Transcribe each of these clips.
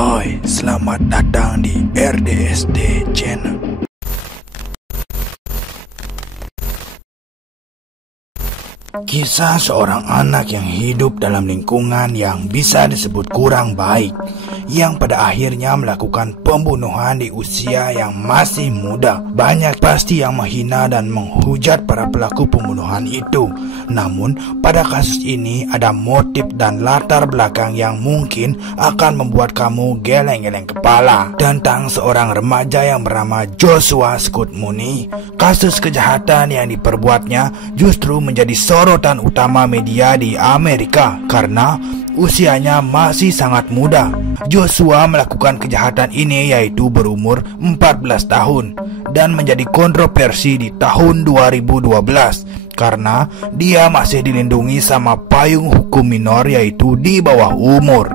Hai, selamat datang di RDSD Channel. Kisah seorang anak yang hidup dalam lingkungan yang bisa disebut kurang baik, yang pada akhirnya melakukan pembunuhan di usia yang masih muda. Banyak pasti yang menghina dan menghujat para pelaku pembunuhan itu. Namun pada kasus ini ada motif dan latar belakang yang mungkin akan membuat kamu geleng-geleng kepala. Tentang seorang remaja yang bernama Joshua Scott Mooney. Kasus kejahatan yang diperbuatnya justru menjadi sorotan utama media di Amerika karena usianya masih sangat muda. Joshua melakukan kejahatan ini yaitu berumur 14 tahun dan menjadi kontroversi di tahun 2012 karena dia masih dilindungi sama payung hukum minor yaitu di bawah umur.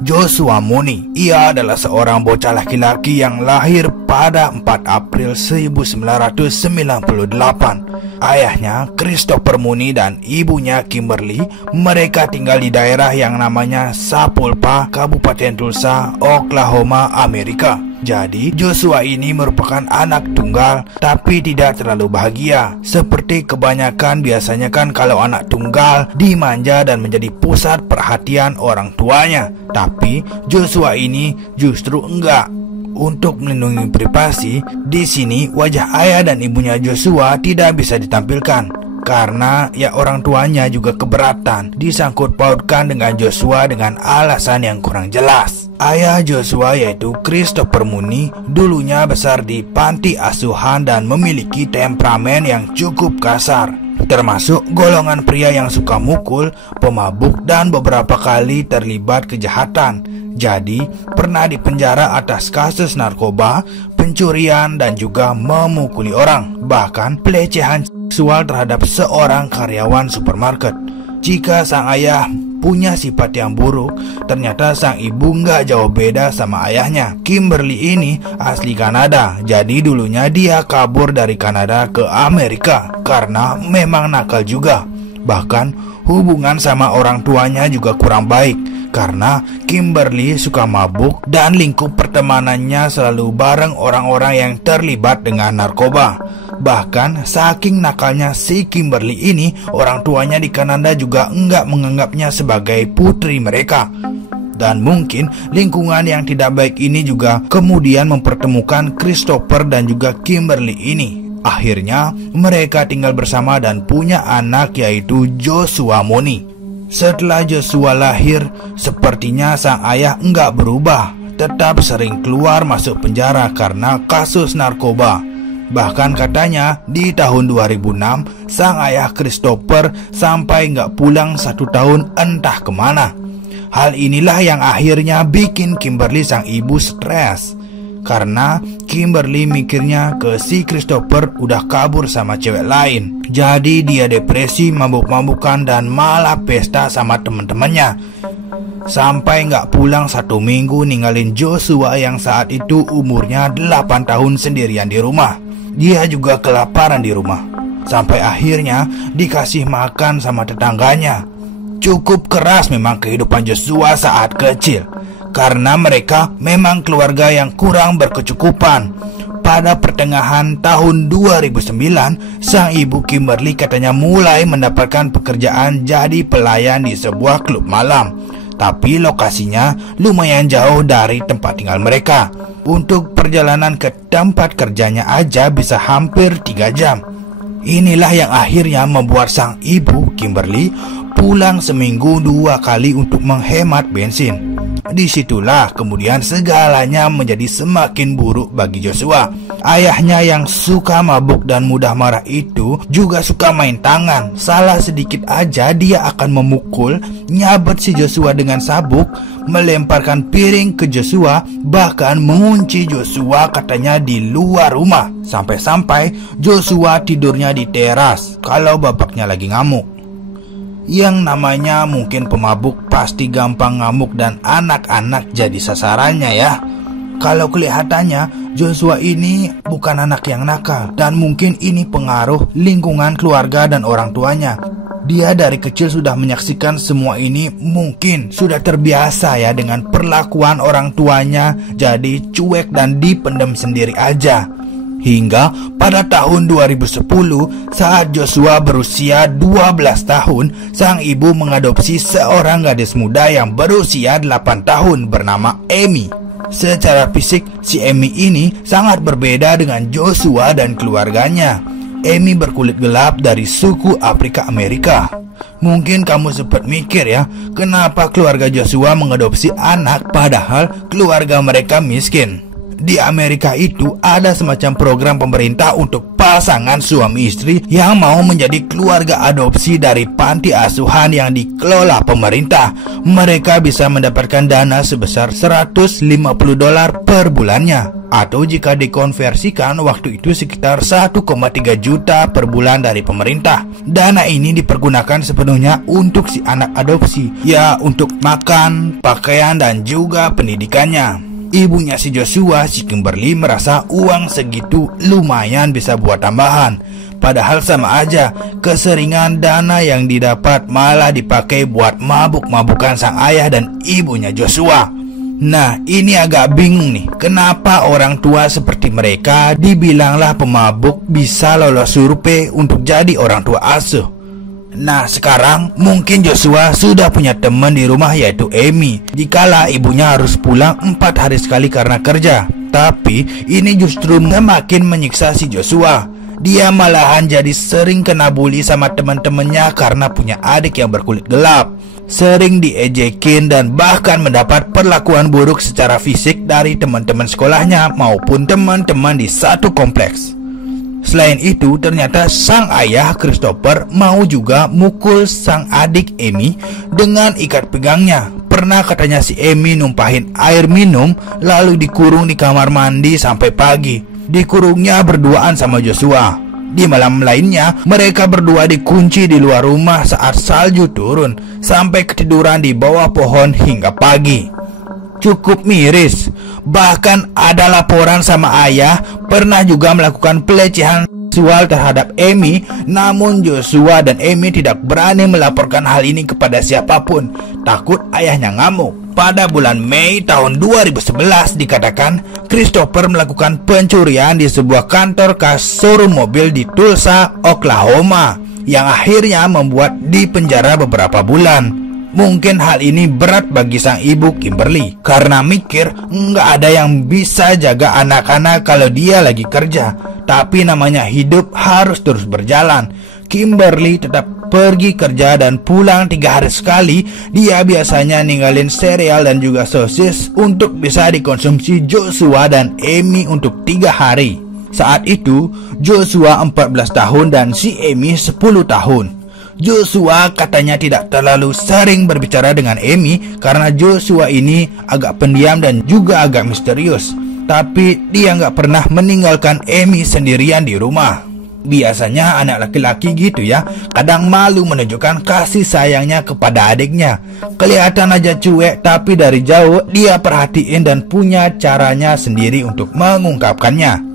Joshua Mooney, ia adalah seorang bocah laki-laki yang lahir pada 4 April 1998. Ayahnya Christopher Mooney dan ibunya Kimberly, mereka tinggal di daerah yang namanya Sapulpa, Kabupaten Tulsa, Oklahoma, Amerika. Jadi Joshua ini merupakan anak tunggal tapi tidak terlalu bahagia. Seperti kebanyakan biasanya kan kalau anak tunggal dimanja dan menjadi pusat perhatian orang tuanya. Tapi Joshua ini justru enggak. Untuk melindungi privasi, di sini wajah ayah dan ibunya Joshua tidak bisa ditampilkan karena ya orang tuanya juga keberatan disangkut pautkan dengan Joshua dengan alasan yang kurang jelas. Ayah Joshua yaitu Christopher Mooney dulunya besar di panti asuhan dan memiliki temperamen yang cukup kasar, termasuk golongan pria yang suka mukul, pemabuk, dan beberapa kali terlibat kejahatan. Jadi pernah dipenjara atas kasus narkoba, pencurian, dan juga memukuli orang, bahkan pelecehan seksual terhadap seorang karyawan supermarket. Jika sang ayah punya sifat yang buruk, ternyata sang ibu nggak jauh beda sama ayahnya. Kimberly ini asli Kanada, jadi dulunya dia kabur dari Kanada ke Amerika karena memang nakal juga. Bahkan hubungan sama orang tuanya juga kurang baik karena Kimberly suka mabuk dan lingkup pertemanannya selalu bareng orang-orang yang terlibat dengan narkoba. Bahkan saking nakalnya si Kimberly ini, orang tuanya di Kanada juga enggak menganggapnya sebagai putri mereka. Dan mungkin lingkungan yang tidak baik ini juga kemudian mempertemukan Christopher dan juga Kimberly ini. Akhirnya mereka tinggal bersama dan punya anak yaitu Joshua Mooney. Setelah Joshua lahir, sepertinya sang ayah enggak berubah, tetap sering keluar masuk penjara karena kasus narkoba. Bahkan katanya di tahun 2006 sang ayah Christopher sampai nggak pulang 1 tahun entah kemana. Hal inilah yang akhirnya bikin Kimberly sang ibu stres karena Kimberly mikirnya ke si Christopher udah kabur sama cewek lain. Jadi dia depresi, mabuk-mabukan, dan malah pesta sama temen-temennya. Sampai nggak pulang 1 minggu ninggalin Joshua yang saat itu umurnya 8 tahun sendirian di rumah. Dia juga kelaparan di rumah. Sampai akhirnya dikasih makan sama tetangganya. Cukup keras memang kehidupan Joshua saat kecil karena mereka memang keluarga yang kurang berkecukupan. Pada pertengahan tahun 2009, sang ibu Kimberly katanya mulai mendapatkan pekerjaan jadi pelayan di sebuah klub malam. Tapi lokasinya lumayan jauh dari tempat tinggal mereka. Untuk perjalanan ke tempat kerjanya aja bisa hampir 3 jam. Inilah yang akhirnya membuat sang ibu Kimberly pulang seminggu 2 kali untuk menghemat bensin. Disitulah kemudian segalanya menjadi semakin buruk bagi Joshua. Ayahnya yang suka mabuk dan mudah marah itu juga suka main tangan. Salah sedikit aja dia akan memukul, nyabet si Joshua dengan sabuk, melemparkan piring ke Joshua, bahkan mengunci Joshua katanya di luar rumah. Sampai-sampai Joshua tidurnya di teras kalau bapaknya lagi ngamuk. Yang namanya mungkin pemabuk pasti gampang ngamuk dan anak-anak jadi sasarannya ya. Kalau kelihatannya Joshua ini bukan anak yang nakal dan mungkin ini pengaruh lingkungan keluarga dan orang tuanya. Dia dari kecil sudah menyaksikan semua ini, mungkin sudah terbiasa ya dengan perlakuan orang tuanya, jadi cuek dan dipendam sendiri aja. Hingga pada tahun 2010 saat Joshua berusia 12 tahun, sang ibu mengadopsi seorang gadis muda yang berusia 8 tahun bernama Amy. Secara fisik, si Amy ini sangat berbeda dengan Joshua dan keluarganya. Amy berkulit gelap dari suku Afrika Amerika. Mungkin kamu sempat mikir ya, kenapa keluarga Joshua mengadopsi anak padahal keluarga mereka miskin. Di Amerika itu ada semacam program pemerintah untuk pasangan suami istri yang mau menjadi keluarga adopsi dari panti asuhan yang dikelola pemerintah. Mereka bisa mendapatkan dana sebesar $150 per bulannya, atau jika dikonversikan waktu itu sekitar 1,3 juta per bulan dari pemerintah. Dana ini dipergunakan sepenuhnya untuk si anak adopsi, ya untuk makan, pakaian, dan juga pendidikannya. Ibunya si Joshua, si Kimberly, merasa uang segitu lumayan bisa buat tambahan. Padahal sama aja, keseringan dana yang didapat malah dipakai buat mabuk-mabukan sang ayah dan ibunya Joshua. Nah, ini agak bingung nih, kenapa orang tua seperti mereka dibilanglah pemabuk bisa lolos survei untuk jadi orang tua asuh. Nah, sekarang mungkin Joshua sudah punya teman di rumah, yaitu Amy. Dikala ibunya harus pulang 4 hari sekali karena kerja. Tapi ini justru semakin menyiksa si Joshua. Dia malahan jadi sering kena bully sama teman-temannya karena punya adik yang berkulit gelap. Sering diejekin dan bahkan mendapat perlakuan buruk secara fisik dari teman-teman sekolahnya maupun teman-teman di satu kompleks. Selain itu, ternyata sang ayah Christopher mau juga mukul sang adik Amy dengan ikat pinggangnya. Pernah katanya si Amy numpahin air minum lalu dikurung di kamar mandi sampai pagi. Dikurungnya berduaan sama Joshua. Di malam lainnya, mereka berdua dikunci di luar rumah saat salju turun, sampai ketiduran di bawah pohon hingga pagi. Cukup miris. Bahkan ada laporan sama ayah pernah juga melakukan pelecehan seksual terhadap Amy, namun Joshua dan Amy tidak berani melaporkan hal ini kepada siapapun, takut ayahnya ngamuk. Pada bulan Mei tahun 2011 dikatakan Christopher melakukan pencurian di sebuah kantor kas showroom mobil di Tulsa, Oklahoma, yang akhirnya membuat dipenjara beberapa bulan. Mungkin hal ini berat bagi sang ibu Kimberly, karena mikir nggak ada yang bisa jaga anak-anak kalau dia lagi kerja. Tapi namanya hidup harus terus berjalan. Kimberly tetap pergi kerja dan pulang 3 hari sekali. Dia biasanya ninggalin sereal dan juga sosis untuk bisa dikonsumsi Joshua dan Amy untuk 3 hari. Saat itu Joshua 14 tahun dan si Amy 10 tahun. Joshua katanya tidak terlalu sering berbicara dengan Amy karena Joshua ini agak pendiam dan juga agak misterius. Tapi dia nggak pernah meninggalkan Amy sendirian di rumah. Biasanya anak laki-laki gitu ya, kadang malu menunjukkan kasih sayangnya kepada adiknya. Kelihatan aja cuek, tapi dari jauh dia perhatiin dan punya caranya sendiri untuk mengungkapkannya.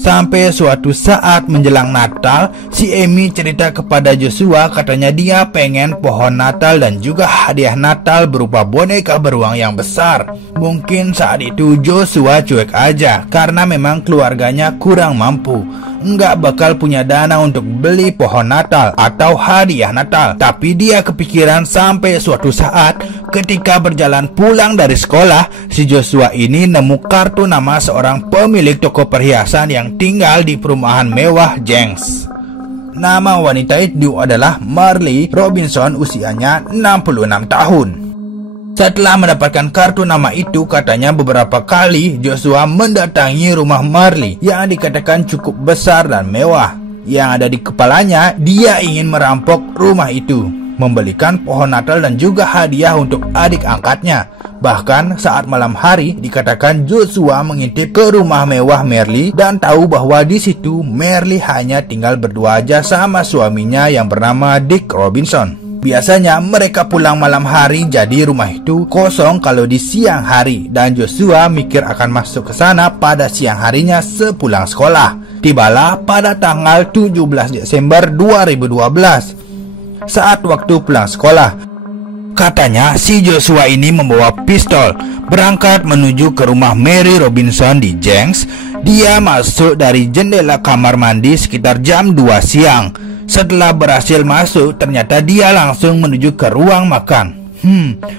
Sampai suatu saat menjelang Natal, si Amy cerita kepada Joshua katanya dia pengen pohon Natal dan juga hadiah Natal berupa boneka beruang yang besar. Mungkin saat itu Joshua cuek aja karena memang keluarganya kurang mampu. Nggak bakal punya dana untuk beli pohon Natal atau hadiah Natal. Tapi dia kepikiran sampai suatu saat ketika berjalan pulang dari sekolah, si Joshua ini nemu kartu nama seorang pemilik toko perhiasan yang tinggal di perumahan mewah Jenks. Nama wanita itu adalah Marley Robinson, usianya 66 tahun. Setelah mendapatkan kartu nama itu, katanya beberapa kali Joshua mendatangi rumah Marley yang dikatakan cukup besar dan mewah. Yang ada di kepalanya, dia ingin merampok rumah itu, membelikan pohon Natal dan juga hadiah untuk adik angkatnya. Bahkan saat malam hari dikatakan Joshua mengintip ke rumah mewah Marley dan tahu bahwa di situ Marley hanya tinggal berdua aja sama suaminya yang bernama Dick Robinson. Biasanya mereka pulang malam hari, jadi rumah itu kosong kalau di siang hari, dan Joshua mikir akan masuk ke sana pada siang harinya sepulang sekolah. Tibalah pada tanggal 17 Desember 2012. saat waktu pulang sekolah. Katanya si Joshua ini membawa pistol, berangkat menuju ke rumah Mary Robinson di Jenks. Dia masuk dari jendela kamar mandi sekitar jam 2 siang. Setelah berhasil masuk, ternyata dia langsung menuju ke ruang makan.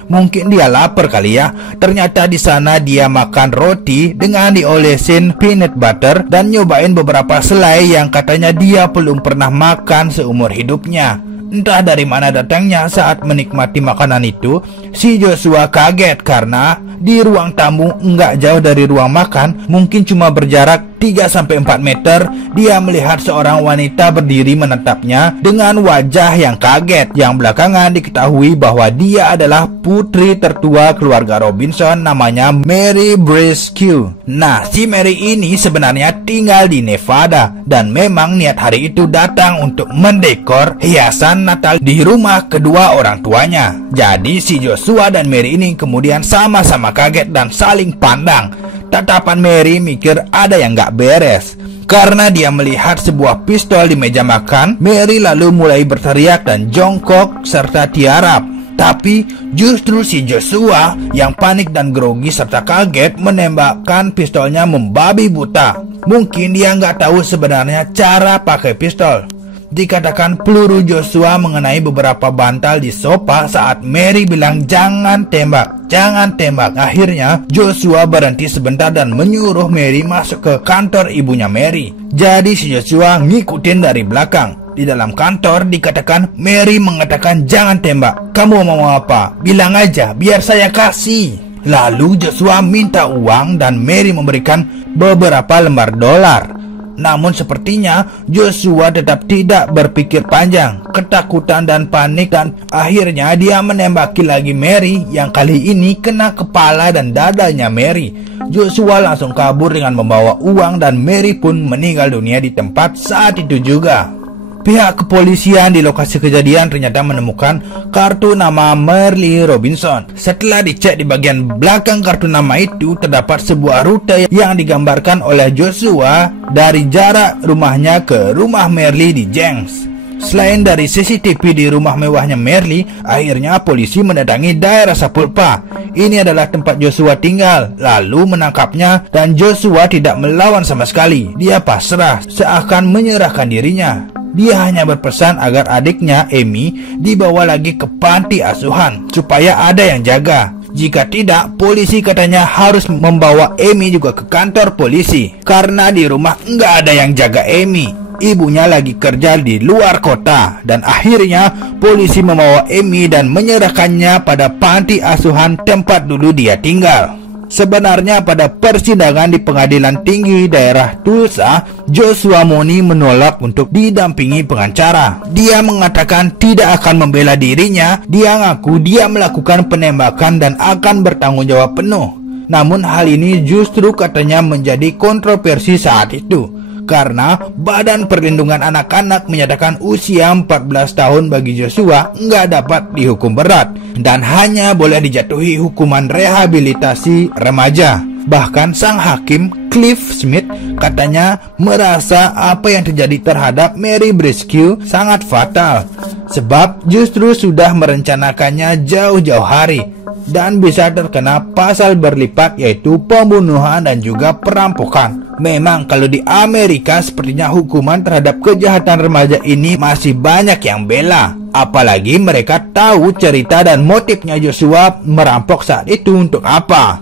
Mungkin dia lapar kali ya. Ternyata di sana dia makan roti dengan diolesin peanut butter dan nyobain beberapa selai yang katanya dia belum pernah makan seumur hidupnya. Entah dari mana datangnya saat menikmati makanan itu, si Joshua kaget karena di ruang tamu nggak jauh dari ruang makan, mungkin cuma berjarak 3-4 meter, dia melihat seorang wanita berdiri menatapnya dengan wajah yang kaget, yang belakangan diketahui bahwa dia adalah putri tertua keluarga Robinson, namanya Mary Bresque. Nah, si Mary ini sebenarnya tinggal di Nevada dan memang niat hari itu datang untuk mendekor hiasan Natal di rumah kedua orang tuanya. Jadi si Joshua dan Mary ini kemudian sama-sama kaget dan saling pandang. Tatapan Mary mikir ada yang gak beres. Karena dia melihat sebuah pistol di meja makan, Mary lalu mulai berteriak dan jongkok serta tiarap. Tapi justru si Joshua yang panik dan grogi serta kaget menembakkan pistolnya membabi buta. Mungkin dia nggak tahu sebenarnya cara pakai pistol. Dikatakan peluru Joshua mengenai beberapa bantal di sofa saat Mary bilang jangan tembak, jangan tembak. Akhirnya Joshua berhenti sebentar dan menyuruh Mary masuk ke kantor ibunya Mary. Jadi si Joshua ngikutin dari belakang. Di dalam kantor dikatakan Mary mengatakan jangan tembak. Kamu mau apa? Bilang aja biar saya kasih. Lalu Joshua minta uang dan Mary memberikan beberapa lembar dolar. Namun sepertinya Joshua tetap tidak berpikir panjang, ketakutan dan panik, dan akhirnya dia menembaki lagi Mary yang kali ini kena kepala dan dadanya Mary. Joshua langsung kabur dengan membawa uang dan Mary pun meninggal dunia di tempat saat itu juga. Pihak kepolisian di lokasi kejadian ternyata menemukan kartu nama Mary Robinson. Setelah dicek di bagian belakang kartu nama itu, terdapat sebuah rute yang digambarkan oleh Joshua dari jarak rumahnya ke rumah Mary di Jenks. Selain dari CCTV di rumah mewahnya Mary, akhirnya polisi mendatangi daerah Sapulpa. Ini adalah tempat Joshua tinggal, lalu menangkapnya dan Joshua tidak melawan sama sekali. Dia pasrah, seakan menyerahkan dirinya. Dia hanya berpesan agar adiknya, Amy, dibawa lagi ke panti asuhan supaya ada yang jaga. Jika tidak, polisi katanya harus membawa Amy juga ke kantor polisi karena di rumah nggak ada yang jaga Amy. Ibunya lagi kerja di luar kota dan akhirnya polisi membawa Amy dan menyerahkannya pada panti asuhan tempat dulu dia tinggal. Sebenarnya pada persidangan di Pengadilan Tinggi Daerah Tulsa, Joshua Moni menolak untuk didampingi pengacara. Dia mengatakan tidak akan membela dirinya. Dia ngaku dia melakukan penembakan dan akan bertanggung jawab penuh. Namun hal ini justru katanya menjadi kontroversi saat itu, karena Badan Perlindungan Anak-anak menyatakan usia 14 tahun bagi Joshua nggak dapat dihukum berat dan hanya boleh dijatuhi hukuman rehabilitasi remaja. Bahkan sang hakim Cliff Smith katanya merasa apa yang terjadi terhadap Mary Bresque sangat fatal, sebab justru sudah merencanakannya jauh-jauh hari dan bisa terkena pasal berlipat, yaitu pembunuhan dan juga perampokan. Memang kalau di Amerika sepertinya hukuman terhadap kejahatan remaja ini masih banyak yang bela. Apalagi mereka tahu cerita dan motifnya Joshua merampok saat itu untuk apa.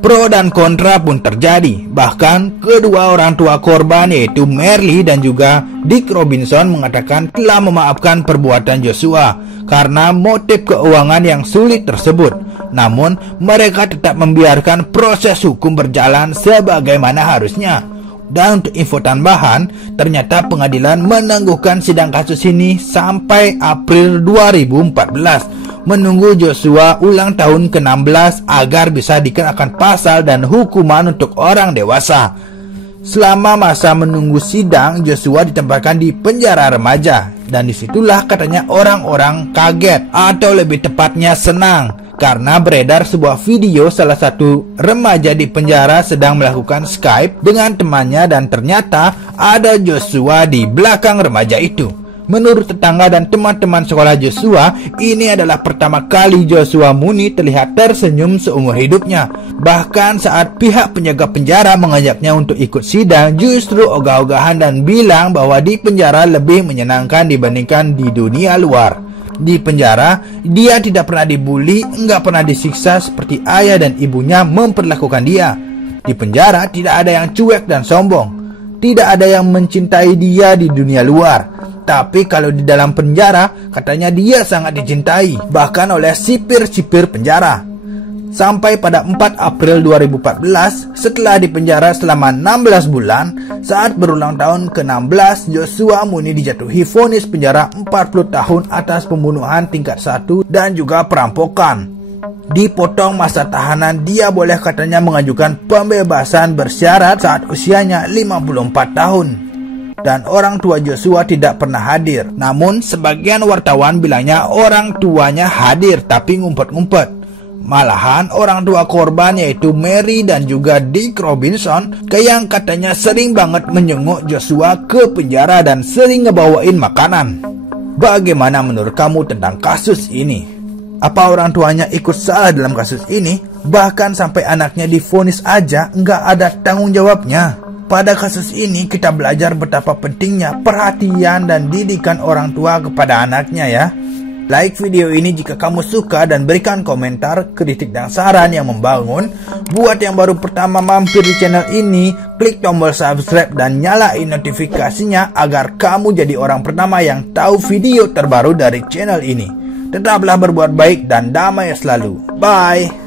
Pro dan kontra pun terjadi. Bahkan kedua orang tua korban yaitu Mary dan juga Dick Robinson mengatakan telah memaafkan perbuatan Joshua karena motif keuangan yang sulit tersebut. Namun mereka tetap membiarkan proses hukum berjalan sebagaimana harusnya. Dan untuk info tambahan, ternyata pengadilan menangguhkan sidang kasus ini sampai April 2014, menunggu Joshua ulang tahun ke-16 agar bisa dikenakan pasal dan hukuman untuk orang dewasa. Selama masa menunggu sidang, Joshua ditempatkan di penjara remaja, dan disitulah katanya orang-orang kaget, atau lebih tepatnya senang, karena beredar sebuah video salah satu remaja di penjara sedang melakukan Skype dengan temannya dan ternyata ada Joshua di belakang remaja itu. Menurut tetangga dan teman-teman sekolah Joshua, ini adalah pertama kali Joshua Mooney terlihat tersenyum seumur hidupnya. Bahkan saat pihak penjaga penjara mengajaknya untuk ikut sidang, justru ogah-ogahan dan bilang bahwa di penjara lebih menyenangkan dibandingkan di dunia luar. Di penjara, dia tidak pernah dibully, nggak pernah disiksa seperti ayah dan ibunya memperlakukan dia. Di penjara tidak ada yang cuek dan sombong. Tidak ada yang mencintai dia di dunia luar. Tapi kalau di dalam penjara, katanya dia sangat dicintai, bahkan oleh sipir-sipir penjara. Sampai pada 4 April 2014, setelah dipenjara selama 16 bulan, saat berulang tahun ke-16, Joshua Mooney dijatuhi vonis penjara 40 tahun atas pembunuhan tingkat 1 dan juga perampokan. Dipotong masa tahanan, dia boleh katanya mengajukan pembebasan bersyarat saat usianya 54 tahun. Dan orang tua Joshua tidak pernah hadir. Namun sebagian wartawan bilangnya orang tuanya hadir tapi ngumpet-ngumpet. Malahan orang tua korban yaitu Mary dan juga Dick Robinson yang katanya sering banget menjenguk Joshua ke penjara dan sering ngebawain makanan. Bagaimana menurut kamu tentang kasus ini? Apa orang tuanya ikut salah dalam kasus ini? Bahkan sampai anaknya divonis aja nggak ada tanggung jawabnya. Pada kasus ini kita belajar betapa pentingnya perhatian dan didikan orang tua kepada anaknya ya. Like video ini jika kamu suka dan berikan komentar, kritik dan saran yang membangun. Buat yang baru pertama mampir di channel ini, klik tombol subscribe dan nyalain notifikasinya agar kamu jadi orang pertama yang tahu video terbaru dari channel ini. Tetaplah berbuat baik dan damai selalu. Bye.